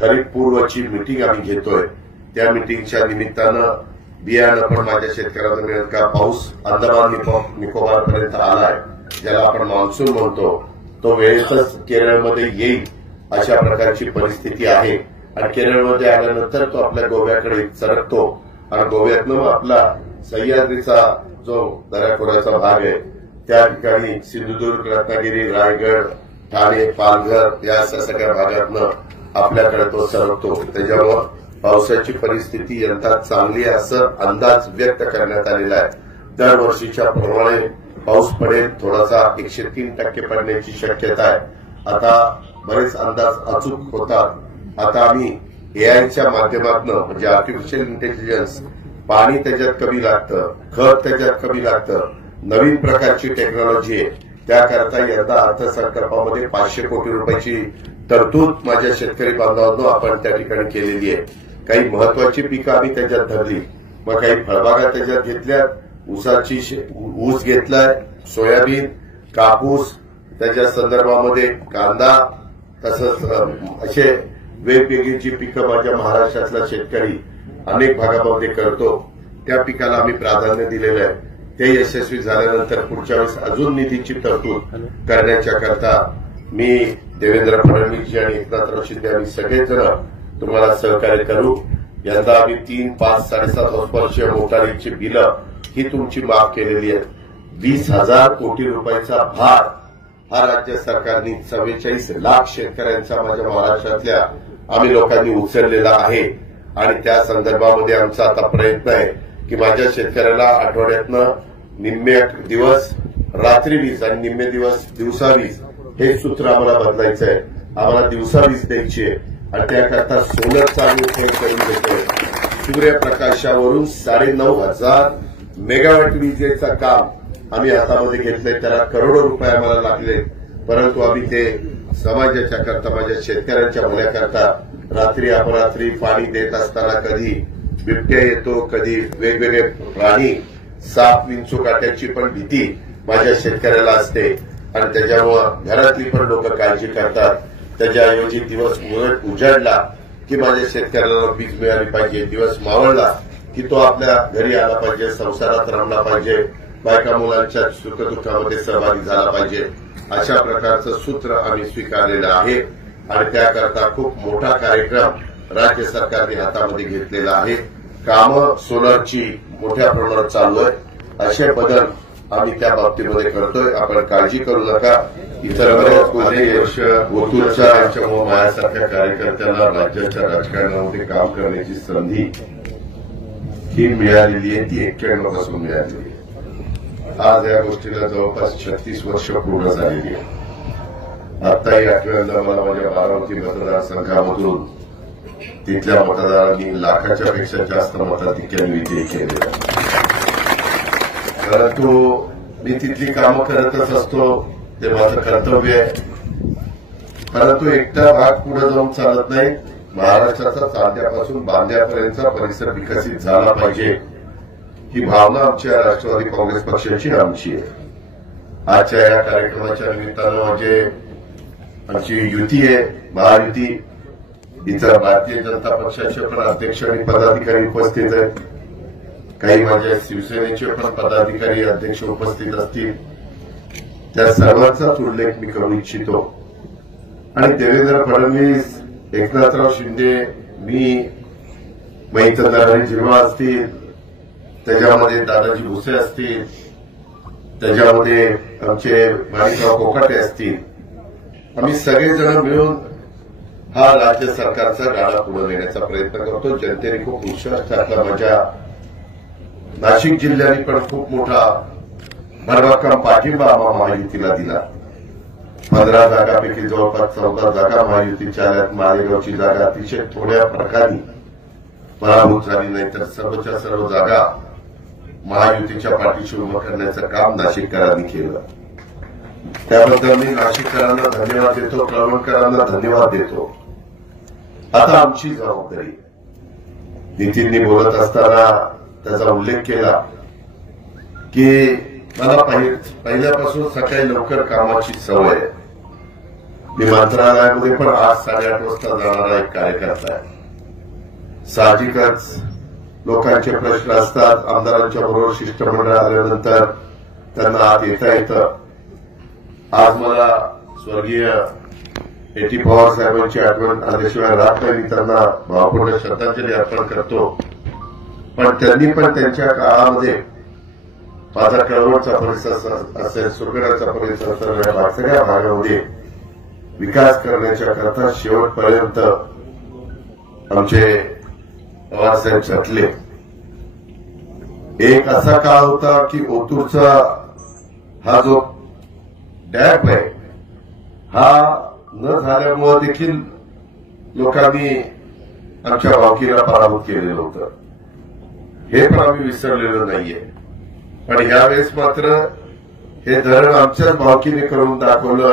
खरीप पूर्वची meeting आम्ही घेतोय। त्या मीटिंगच्या निमित्तानं बियाणं पण माझ्या शेतकऱ्यांना मिळेल का? पाऊस अंदमान निकोबार पर्यंत आलाय, ज्याला आपण मान्सून म्हणतो, तो वेळेतच केरळमध्ये येईल अशा प्रकारची परिस्थिती आहे। आणि केरळमध्ये आल्यानंतर तो आपल्या गोव्याकडे सरकतो आणि गोव्यातनं मग आपला सह्याद्रीचा जो दऱ्याखोऱ्याचा भाग आहे त्या ठिकाणी सिंधुदुर्ग, रत्नागिरी, रायगड, ठाणे, पालघर या सगळ्या भागातनं आपल्याकडे तो सरकतो। त्याच्यामुळे पावसाची परिस्थिती यंदा चांगली आहे असं अंदाज व्यक्त करण्यात आलेला आहे। दरवर्षीच्या प्रमाणे पाऊस पडेल, थोडासा 103% पडण्याची शक्यता आहे। आता बरेच अंदाज अचूक होतात। आता आम्ही एआयच्या माध्यमातून म्हणजे आर्टिफिशियल इंटेलिजन्स, पाणी त्याच्यात कमी लागतं, खत त्याच्यात कमी लागतं, नवीन प्रकारची टेक्नॉलॉजी आहे, त्याकरता यंदा अर्थसंकल्पामध्ये 500 कोटी रुपयाची तरतूद माझ्या शेतकरी बांधवांनो आपण त्या ठिकाणी केलेली आहे। काही महत्वाची पिकं आम्ही त्याच्यात धरली, मग काही फळबागा त्याच्यात घेतल्या, ऊस घेतलाय, सोयाबीन, कापूस, त्याच्या संदर्भामध्ये कांदा, तसंच असे वेगवेगळी जी पिकं माझ्या महाराष्ट्रातला शेतकरी अनेक भागामध्ये करतो त्या पिकाला आम्ही प्राधान्य दिलेलं आहे। ते यशस्वी झाल्यानंतर पुढच्या वेळेस अजून निधीची तरतूद करण्याच्या करता मी देवेंद्र फडणवीसजी आणि एकनाथराव शिंदे आम्ही सगळेजण तुम्हाला सहकार्य करू। यंदा आम्ही 3, 5, 7.5 वर्षीय मोटारीची बिलं ही तुमची माफ केलेली आहेत। 20,000 कोटी रुपयाचा भार हा राज्य सरकारने 44 लाख शेतकऱ्यांचा माझ्या महाराष्ट्रातल्या आम्ही लोकांनी उचललेला आहे। आणि त्या संदर्भामध्ये आमचा आता प्रयत्न आहे की माझ्या शेतकऱ्याला आठवड्यातनं निम्मे दिवस रात्री वीज आणि निम्मे दिवस दिवसा वीज हे सूत्र आम्हाला बदलायचं आहे। आम्हाला दिवसा वीज द्यायची आहे आणि त्याकरता सोलरचा आम्ही उपयोग करून देतोय। सूर्यप्रकाशावरून 9,500 मेगावॅट विजेचं काम आम्ही हातामध्ये घेतलंय, त्याला करोडो रुपये आम्हाला लागले, परंतु आम्ही ते समाजाच्या करता माझ्या शेतकऱ्यांच्या भल्याकरता रात्री अपरात्री पाणी देत असताना कधी बिबट्या येतो, कधी वेगवेगळे प्राणी, साप, विंचूकाट्याची पण भीती माझ्या शेतकऱ्याला असते आणि त्याच्यामुळं घरातली पण लोक काळजी करतात। त्याच्याऐवजी दिवस उजाडला की माझ्या शेतकऱ्याला वीज मिळाली पाहिजे, दिवस मावळला की तो आपल्या घरी आला पाहिजे, संसारात रमला पाहिजे, बायका मुलांच्या सुखदुःखामध्ये सहभागी झाला पाहिजे, अशा प्रकारचं सूत्र आम्ही स्वीकारलेलं आहे। आणि त्याकरता खूप मोठा कार्यक्रम राज्य सरकारने हातामध्ये घेतलेला आहे। कामं सोलरची मोठ्या प्रमाणात चालू आहे, असे बदल आम्ही त्या बाबतीमध्ये करतोय, आपण काळजी करू नका। इतर बरेच वर्ष ओतूरच्या यांच्यामुळे माझ्यासारख्या कार्यकर्त्यांना राज्याच्या राजकारणामध्ये काम करण्याची संधी ही मिळालेली आहे, ती 91 पासून मिळालेली आहे। आज या गोष्टीला जवळपास 36 वर्ष पूर्ण झालेली आहे। आताही आठवड्याला मला माझ्या बारामती मतदारसंघामधून तिथल्या मतदारांनी लाखाच्या पेक्षा जास्त मताधिक्याने विजयी केले, परंतु मी तिथली कामं करतच असतो, ते माझं कर्तव्य आहे। परंतु एकटा भाग पुढे जाऊन चालत नाही, महाराष्ट्राचा चांद्यापासून बांद्यापर्यंतचा परिसर विकसित झाला पाहिजे, ही भावना आमच्या राष्ट्रवादी काँग्रेस पक्षाची आमची आहे। आजच्या या कार्यक्रमाच्या निमित्तानं म्हणजे आमची युती आहे, महायुती, इथं भारतीय जनता पक्षाचे पण अध्यक्ष आणि पदाधिकारी उपस्थित आहेत, काही माझ्या शिवसेनेचे पण पदाधिकारी अध्यक्ष उपस्थित असतील, त्या सर्वांचाच उल्लेख मी करू इच्छितो। आणि देवेंद्र फडणवीस, एकनाथराव शिंदे, मी, महितदाराणी जिरवा असतील, त्याच्यामध्ये दादाजी भुसे असतील, त्याच्यामध्ये आमचे माणिकराव कोकाटे असतील, आम्ही सगळेजण मिळून हा राज्य सरकारचा गाडा पुढे नेण्याचा प्रयत्न करतो। जनतेने खूप विश्वास टाकला, माझ्या नाशिक जिल्ह्याने पण खूप मोठा भरभक्कम पाठिंबा महायुतीला दिला। 15 जागापैकी जवळपास 14 जागा महायुतीच्या आल्यात। मालेगावची जागा अतिशय थोड्या प्रकारे पराभूत झाली, नाही तर सर्वच्या सर्व जागा महायुतीच्या पाठीशी उभं करण्याचं काम नाशिककरांनी केलं। त्याबद्दल मी नाशिककरांना धन्यवाद देतो, कळवणकरांना धन्यवाद देतो। आता आमची जबाबदारी, नितीननी बोलत असताना त्याचा उल्लेख केला की मला पहिल्यापासून सकाळी लवकर कामाची सवय आहे। मी मंत्रालयामध्ये पण आज 8:30 वाजता जाणारा एक कार्यकर्ता आहे. साहजिकच लोकांचे प्रश्न असतात. आमदारांच्या बरोबर शिष्टमंडळ आल्यानंतर त्यांना आत येता येतं. आज मला स्वर्गीय A.T. पवार साहेबांची आठवण आल्याशिवाय राहत नाही. मी त्यांना भावपूर्ण श्रद्धांजली अर्पण करतो. पण त्यांनी पण त्यांच्या काळामध्ये माझा कळवणचा परिसर असेल, सुरगडाचा परिसर असेल, या सगळ्या भागामध्ये विकास करण्याच्या करता शेवटपर्यंत आमचे पवारसाहेब झटले. एक असा काळ होता की ओतूरचा हा जो डॅम आहे हा न झाल्यामुळे देखील लोकांनी आमच्या भावकीला पराभूत केलेलं होतं. हे पण आम्ही विसरलेलो नाहीये. पण यावेळेस मात्र हे धरण आमच्याच भावकीने करून दाखवलं.